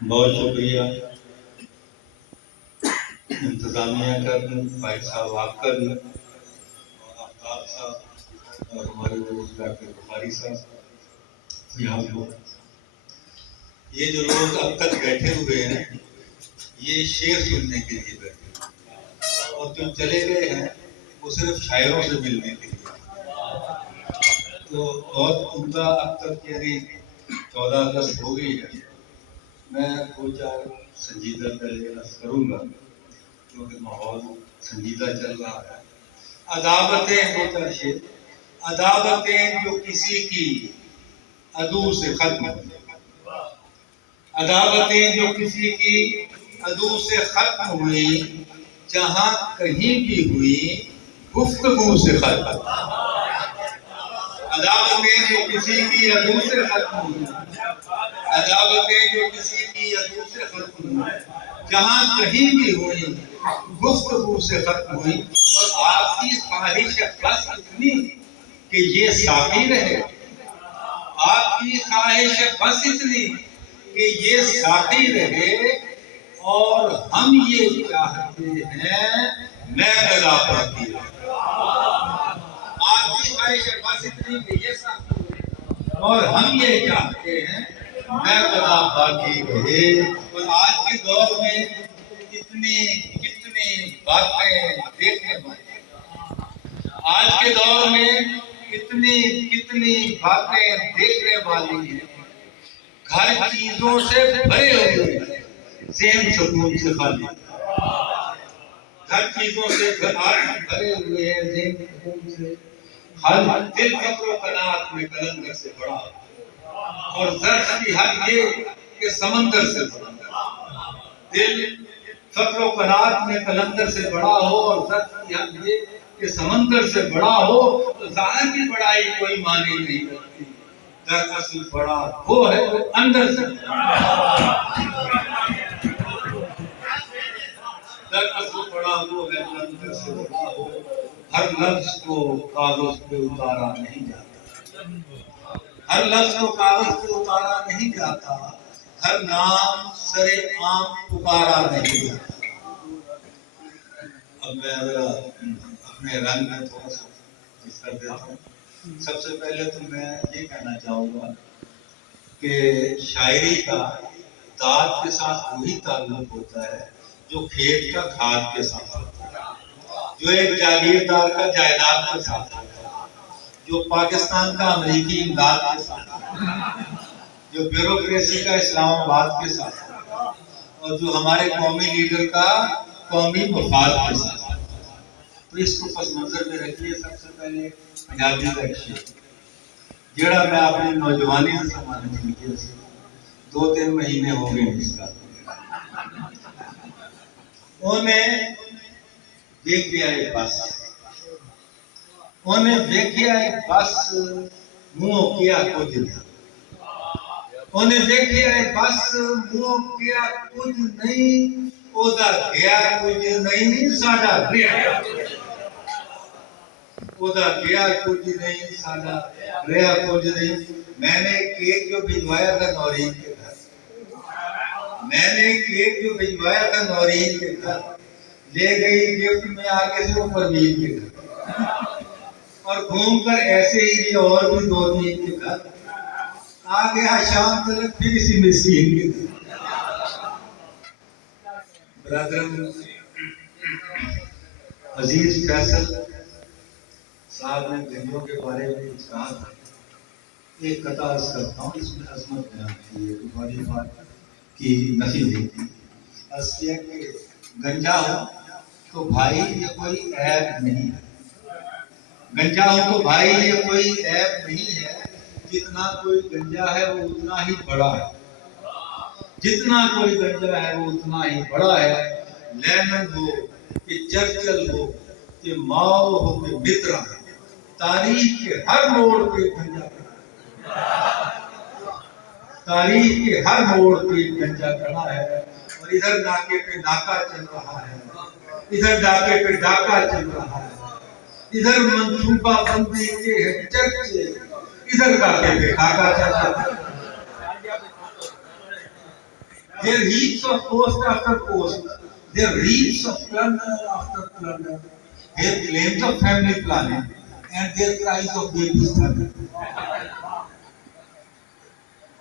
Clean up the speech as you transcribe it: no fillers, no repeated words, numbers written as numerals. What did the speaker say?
بہت شکریہ انتظامیہ کا بھی، بھائی صاحب آپ کا بھی، اور آفتاب صاحب اور ہمارے دوست ڈاکٹر بخاری صاحب، یہاں کو یہ جو لوگ اب تک بیٹھے ہوئے ہیں یہ شعر سننے کے لیے بیٹھے ہیں، اور جو چلے گئے ہیں وہ صرف شاعروں سے ملنے کے لیے۔ تو بہت عمدہ اب تک یعنی 14 اگست ہو گئی ہے۔ میں دو چار سنجیدہ پہلے عرض کروں گا کیونکہ ماحول سنجیدہ چل رہا ہے۔ عداوتیں دو چار شعر، عداوتیں جو کسی کی عدو سے ختم ہوئی، عداوتیں جو کسی کی عدو سے ختم ہوئی، جہاں کہیں بھی ہوئی گفتگو سے ختم۔ عداوتیں جو کسی کی عدو سے ختم ہوئی، عداوتیں جو کسی کی عدو سے ختم ہوئی، جہاں کہیں بھی ہوئی گفتگو سے ختم ہوئی۔ اور آپ کی خواہش بس اتنی کہ یہ ساقی رہے، آپ کی خواہش بس اتنی کہ یہ ساقی رہے، اور ہم یہ چاہتے ہیں میں قضا باقی رہے۔ آپ کی خواہش بس اتنی کہ یہ ساقی رہے، اور ہم یہ چاہتے ہیں میں قضا باقی رہے۔ اور آج کے دور میں کتنی باتیں دیکھنے والی ہیں، آج کے دور میں کتنی باتیں دیکھنے والی ہیں۔ گھر چیزوں سے بھرے ہوئے ہیں، ذہن سکون سے خالی۔ گھر چیزوں سے بھرے ہوئے ہیں، ذہن سکون سے خالی۔ دل فقر و قناعت میں قلندر سے بڑا، اور ظرف کی حد یہ کہ سمندر سے بڑا۔ دل فقر و قناعت میں قلندر سے بڑا ہو، اور ظرف کی حد یہ کہ سمندر سے بڑا ہو، تو ظاہر کی بڑائی کوئی معنی نہیں رکھتی۔ دراصل بڑا وہ ہے جو اندر سے دراصل بڑا وہ ہے جو اندر سے بڑا ہو۔ ہر لفظ کو کاغذ پہ اتارا نہیں جاتا، ہر لفظ کو کاغذ پہ اتارا نہیں جاتا، ہر نام سر عام پکارا نہیں جاتا۔ اب میں اپنے رنگ میں تھوڑا سا اس کر دیتا ہوں۔ سب سے پہلے تو میں یہ کہنا چاہوں گا کہ شاعری کا داد کے ساتھ وہی تعلق ہوتا ہے جو کھیت کا کھاد کے ساتھ ہوتا ہے، جو ایک جاگیردار کا جائیداد کے ساتھ ہوتا ہے، جو پاکستان کا امریکی امداد کے ساتھ ہوتا ہے، جو بیوروکریسی کا اسلام آباد کے ساتھ ہوتا ہے، اور جو ہمارے قومی لیڈر کا قومی مفاد کے ساتھ۔ تو اس کو پس منظر میں رکھیے۔ سب سے پہلے پنجابی کا ایک شعر جڑا میں اپنی نوجوانی سے زمانے میں لکھے سے 2-3 مہینے ہو گئے اس کا۔ انہیں دیکھیا ہے بس، انہیں دیکھیا ہے بس منہ کیا کچھ نہیں، انہیں دیکھیا ہے بس منہ کیا کچھ نہیں، اودا گیا کچھ نہیں ساڈا رہیا، اودا گیا کچھ نہیں ساڈا رہیا کچھ نہیں۔ میں نے کیک جو بھجوایا تھا نورین کے گھر، میں نے کیک جو بھجوایا تھا نورین کے گھر، لے گئی گفٹ میں آگے سے وہ پروین کے گھر، اور گھوم کر ایسے ہی یہ اور بھی 2-3 کے گھر آ گیا شام تلک پھر اسی مسکین کے گھر۔ برادر عزیز فیصل صاحب نے دنوں کے بارے میں کچھ کہا تھا، ایک قطع عرض کرتا ہوں، اس میں عظمت بیان کی ہے، بخاری بات کی نفی نہیں کی۔ عرض کیا کہ گنجا ہو تو بھائی یہ کوئی عیب نہیں ہے، گنجا ہو تو بھائی یہ کوئی عیب نہیں ہے، جتنا کوئی گنجا ہے وہ اتنا ہی بڑا ہے، جتنا کوئی گنجا ہے وہ اتنا ہی بڑا ہے۔ لینن ہو کہ چرچل ہو کہ ماؤ ہو کہ مترا، تاریخ کے ہر موڑ پہ گنجا کھڑا، تاریخ کے ہر موڑ پہ گنجا کھڑا ہے، اور ادھر ناکے پہ ناکا چل رہا ہے، ادھر ڈاکے پہ ڈاکا چل رہا ہے، ادھر منصوبہ بندی کے ہے چرچے، ادھر ڈاکے پہ ڈاکا چل رہا ہے۔ Their heaps of post after post, their reeks of plunder after plunder, their claims of family planning, and their cries of babies thunder.